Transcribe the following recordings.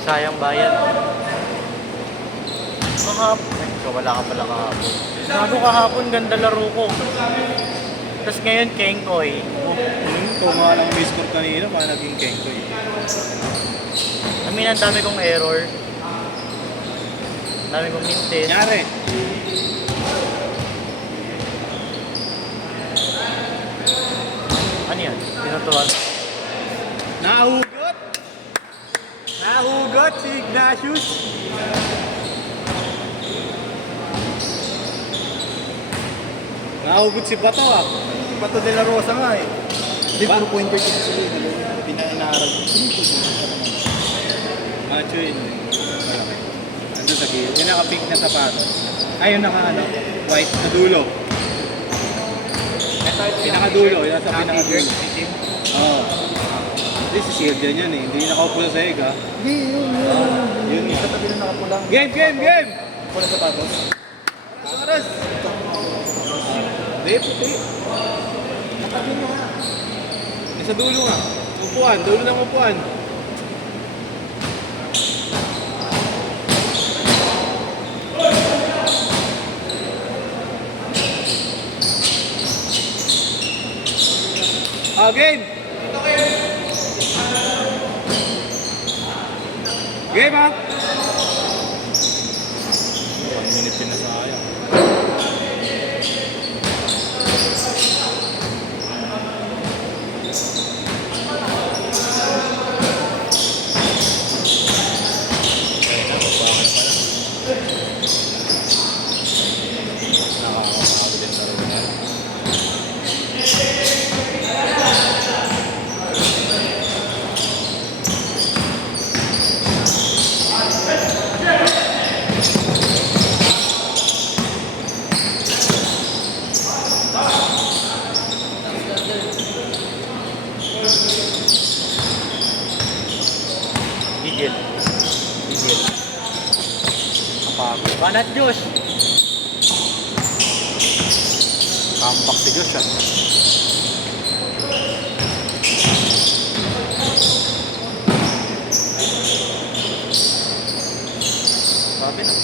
Sayang bayan. Kahapon. So wala ka pala kahapon. Gago kahapon, ganda laro ko. Tapos ngayon, Kengkoy. Kung nga lang may score kanina, paano naging Kengkoy? I mean, ang dami kong error. Ang dami kong mintis. Nangyari. Ano yan? Tinutuwag. Nahugot! Nahugot si Ignatius! Nahugot si Bato ah. Bato de la Rosa nga eh. Hindi, Ba? puro pointer kasi sila eh. Pinanaaral ko. Macho yun. Malaki. Ando sa gilid. Yung naka-pink na sapatos. Ay, yung naka-ano, white na dulo. Pinakadulo, yung nasa pinakadulo. Oo. Hindi, si Silvia yan eh. Hindi nakaupo sa sahig ah. Hindi, yun. Yun. Sa tabi na nakapulang. Game, game, game! Pula sapatos. Oras! Hindi, puti. Natabi mo nga. Sa dulo nga. Upuan, dulo ng upuan. Game! Game ha! 1 minute din na sayang. Gigil. Gigil. Kapagod. Banat Diyos. Kampak si Josh ah. Sabi na.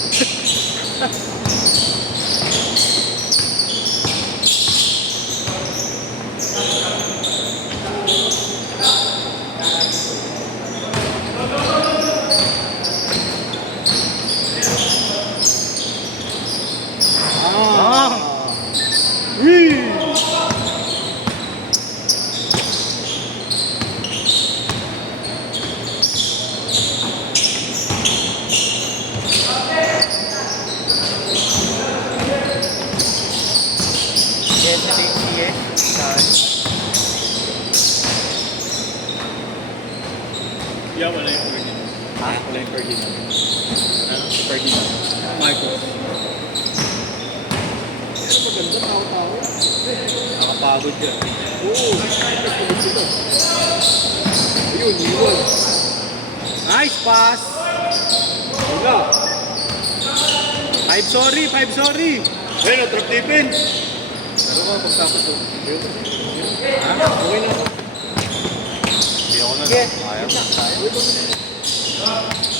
Ah! Wee! Yes, yes. Yeah, wala yung Ferdinand. Ha? Wala yung Ferdinand. Ano? Ferdinand. Marcos. Pero maganda, tao-tao. Nakapagod yan. Oo, nagpapagod sila. Ayun, iwan. Nice pass! Wala. 5 sorry, 5 sorry. Ayun, na-trap defense. Pero nga, pagtapos oh. Ha? Okay na. Hindi ako na. Yes. Ayaw.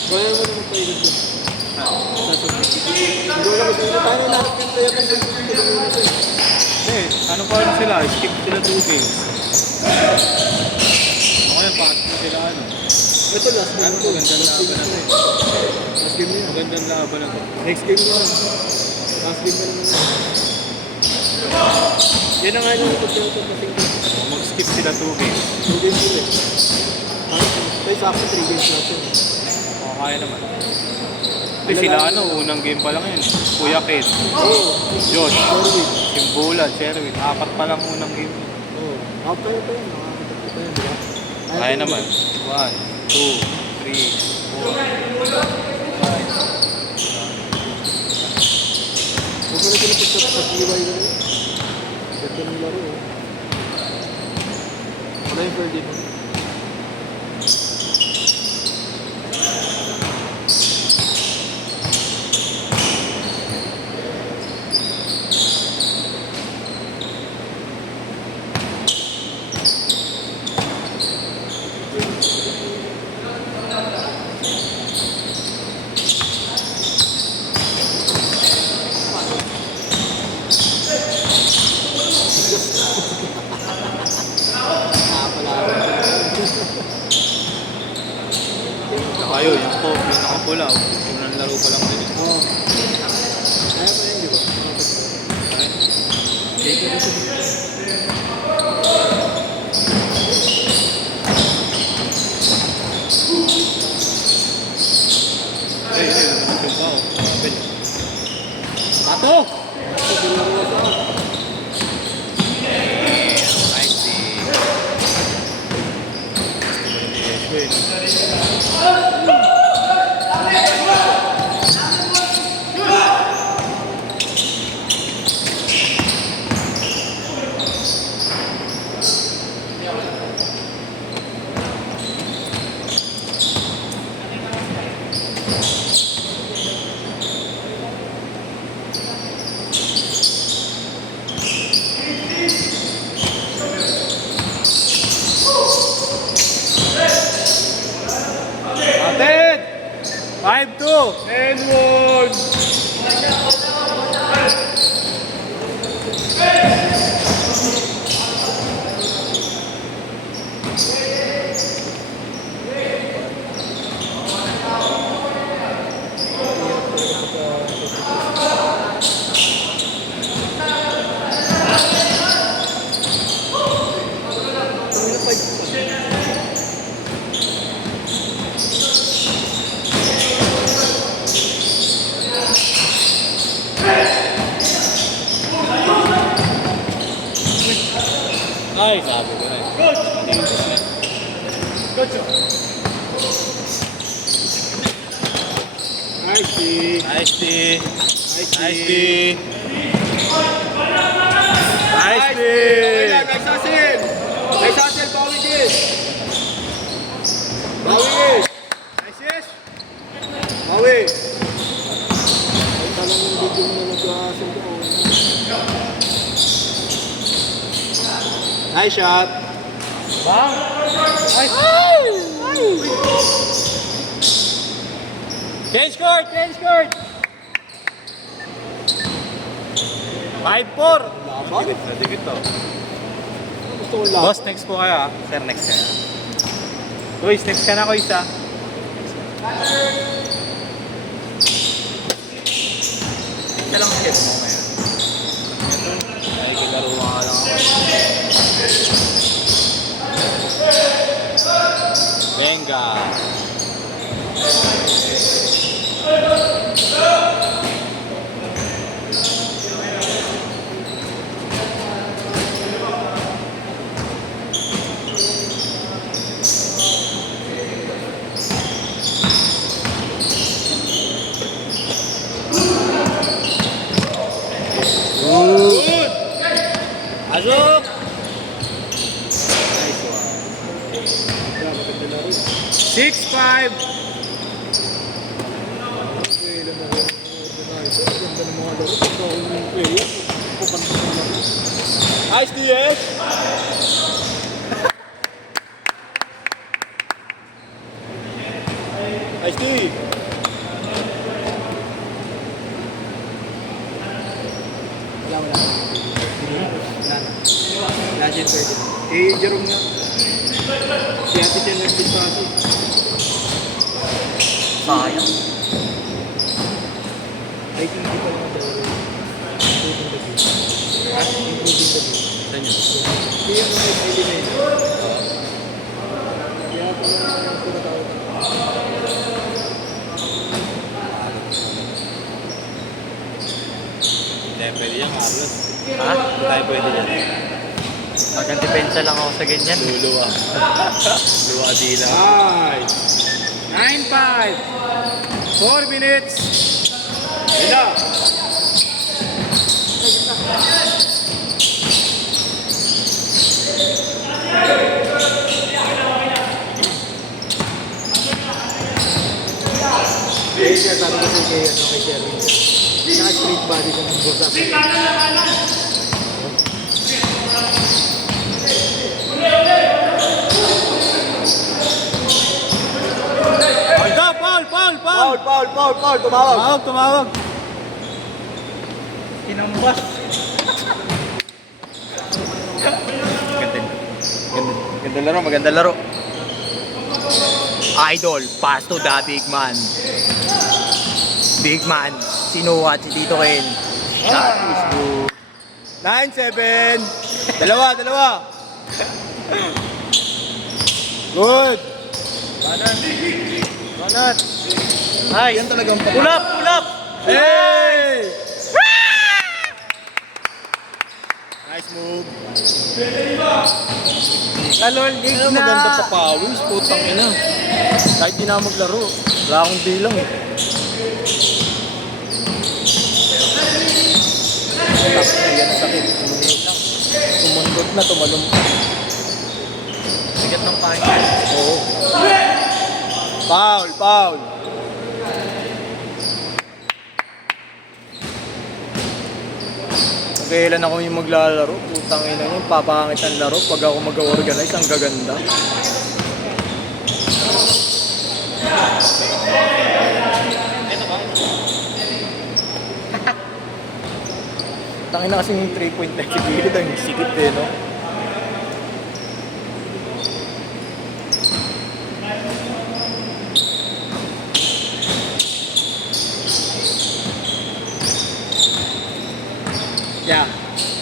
Kaya mo na mag-tayo dito. Hindi ko lang gusto. Paano nahanap yung player ng dito? Eh, ano pa rin sila? Skip sila 2 games. Ano kaya, pass mo sila ano? Ito, last game Ano, to. magandang laban na to eh. Last game na yun. Magandang laban na to. Next game na yun. Last game na naman yun. Yan na nga yung ito kasing Mag-skip sila 2 games. 2 games ulit. Tayo sa akin 3 games natin. O, kaya naman. Hindi sila ano, unang game pa lang yun. Kuya Ken, Oo. Josh, Sorry. Kimbulan, Sherwin. 4 pa lang unang game. Oo. After pa yun. Nakakatakot pa yun, di ba? Kaya naman. 1, 2, 3, 4, 5. Huwag ko na sila pag-iway na rin. Ganda ng laro eh. Wala yung Ferdinand. kayo, yung po, yung nakapula. Yung nanlaro pa lang din. Oo. Kaya pa yun, di ba? Kaya pa rin sa dito. Ay, yung pa ako. Pato! Ito, dalawa sa ako. Nice day. Atid! 5-2! And 1! Ay, sabi ko na. Nice, D. Nice day. Nice, Nice D. day. Nice Okay day. lang, nice hustle. Nice hustle, bawi din. Bawi. Nice yes. Bawi. Ay, talang yung video mo na nag-hustle ko. Nice shot. Bang. Nice. Change court. Change court. 5-4. Laban. Dikit to. Gusto ko laban. Boss, next po kayo ah. Sir, next ka na. Kuis, next ka na, Kuis ah. Isa lang skip mo ngayon. Ay, kagaro ka lang ako. Venga. Good! Asok! Nice one. Yeah, maganda na rin. 6-5. Okay lang na rin. Nice. Ang ganda ng mga laro. Pagka yung player, pupanta ng laro. Nice DS! Nice D! Wala, wala. Wala na. Wala siya pwede. Eh, Jerome nga. Si Ate Chen nag-dispasi. Sayang. I think hindi pa naman daw. Improving the game. Ha? Improving the game. Saan yun? Kaya ano may eliminate. Kaya pa naman yung tinatawag. Hindi, pwede yan, Carlos. Ha? Tayo pwede yan. Magang depensa lang ako sa ganyan. Luluwa. Luwa dila. Nice! 9-5. 4 minutes. Ina! Eh, siya sabi ko sa kay, ano, kay Sherwin. Naka-street body ka ng boss ako. Go, Paul! Paul! Tumawag! Tumawag! Kinambas. Ganda laro, maganda laro. Idol, pass to the big man. Big man, sinuhat si Tito Ken. Shot is good. 9-7. Dalawa. Good. Banat. Nice. Yan talagang pag- Pull up. Hey! Nice move. Kalordig na. Maganda pa pawis, putang ina. Kahit di na maglaro, wala akong bilang eh. Yan sakit. Tumundot na, tumalumpa. Sigat ng pangin. Oo. Foul. Kailan ako yung maglalaro, putang ina yun, papangit ang laro pag ako mag-organize, ang gaganda. Tangin na kasing 3-point na kigilid, ang sikit eh, no?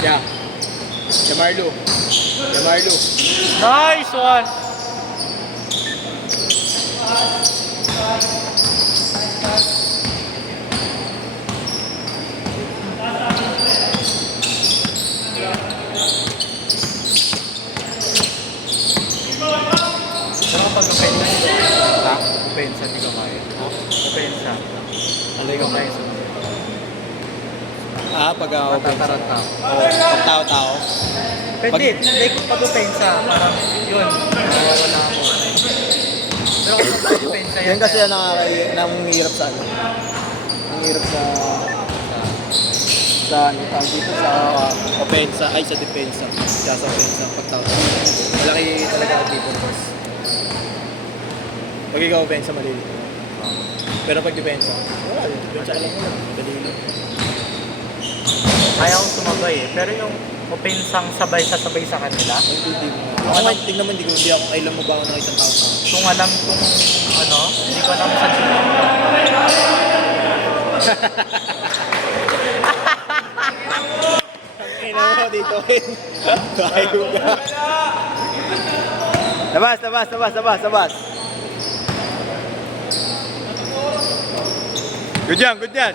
Yeah. Jamarlo. Nice one. Pero kapag napensa nito, napensa, hindi ko kaya. Napensa. Alay ko Nice. pag ako Tataranta. pag tao-tao. Pwede, like pag-opensa, parang yun, wala ako. Pero kung pag-opensa Yan kasi ang nanghihirap sa ano. Ang hirap sa ano, tawag dito sa offensa, ay sa depensa. Sa offensa, pag tao-tao. Malaki talaga ang difference. Pag ikaw offensa, maliliit. Pero pag depensa, wala yun. Depensa lang mo lang. Dali lang. Kaya akong sumabay eh. Pero yung opensang sabay-sasabay sa kanila, Hindi mo. Ako nga, tingnan mo, hindi ako kailan mo ba ako ng isang tao-tao. kung alam kung ano, hindi ko alam sa sino. Kailan mo dito, Ken? Kayo ka. Labas. Good yan.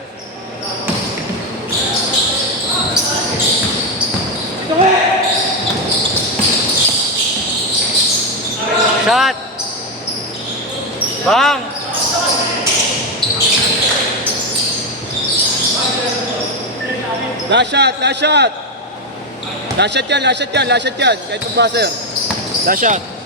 Shot! Bang! Last shot. Last shot yan. Kahit mag-buzzer. Last shot.